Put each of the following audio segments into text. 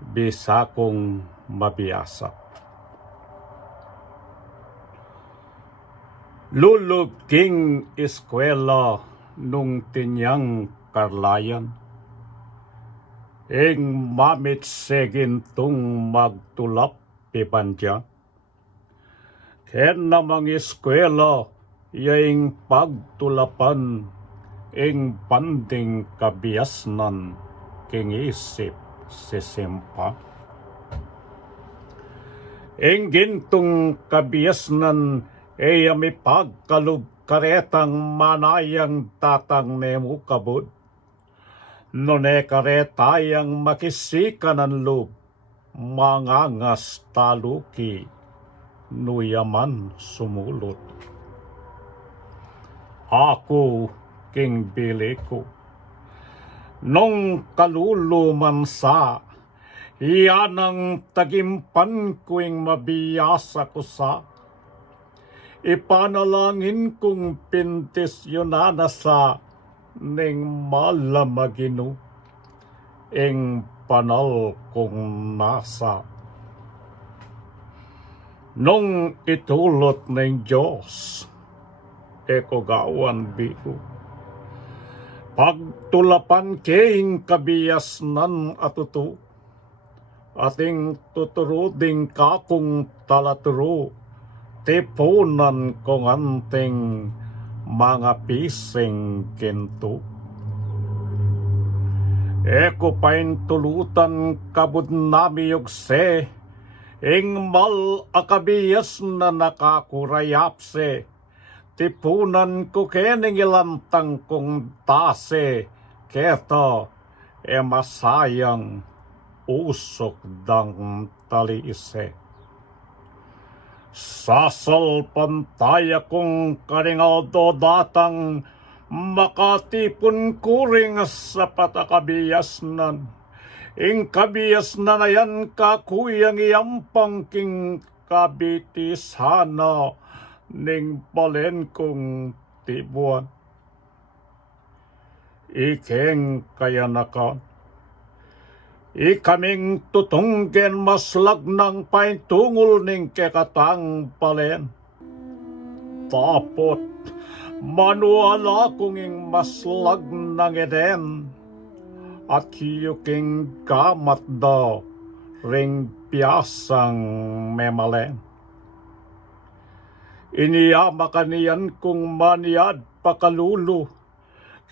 bisa kong mabiyasa. Lulubking eskwela nung tinyang karlayan, ing mamit segintong magtulap pipandya. Ken namang eskwela yaing pagtulapan, ing panding kabiasnan king isip sisimpa. Ing gintong kabiasnan ay ami pagkalub karetang manayang tatang nemo kabod. None karetayang makisikanan lub, mangangas taluki, nuyaman sumulot. Ako king bili ko, nung kaluluman sa, iyanang tagimpan ko ing mabiyasa ko sa, ipanalangin kong pintis yunana sa, ning malamagino, ing panal kong nasa. Nung itulot ng Diyos, ekogawan bigo, pagtulapan king kabiyasnan atuto, ating tuturuding kakong talaturo, tipunan kong anting mga pising kinto. Eko pain tulutan kabud nami yugse, ing mal akabiyas na nakakurayapse, tipunan ko kening ilantang kong tase, keto masayang usok dang taliise. Sasal pantaya kong karingaldo datang, makatipon kuring sa patakabiyasnan. Ing kabiyasnan na yan kakuyang iyampang king kabitisana, ning palen kong tibuan. Ikeng kayanakan, ikaming tutunggen maslag ng paintungol ning kekatang palen. Tapot, manuala kong ing maslag ng eden, at kiyuking kamat da ring piyasang memalen. Iniyama kaniyan kong maniad pakalulu,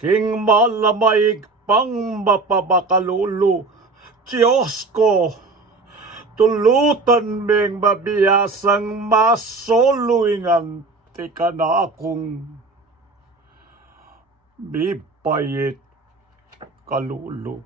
king malamaig pang mapabakalulu. Diyos ko, tulutan ming mabiyasang masoluingan ti ka na akong bipayit kalulu.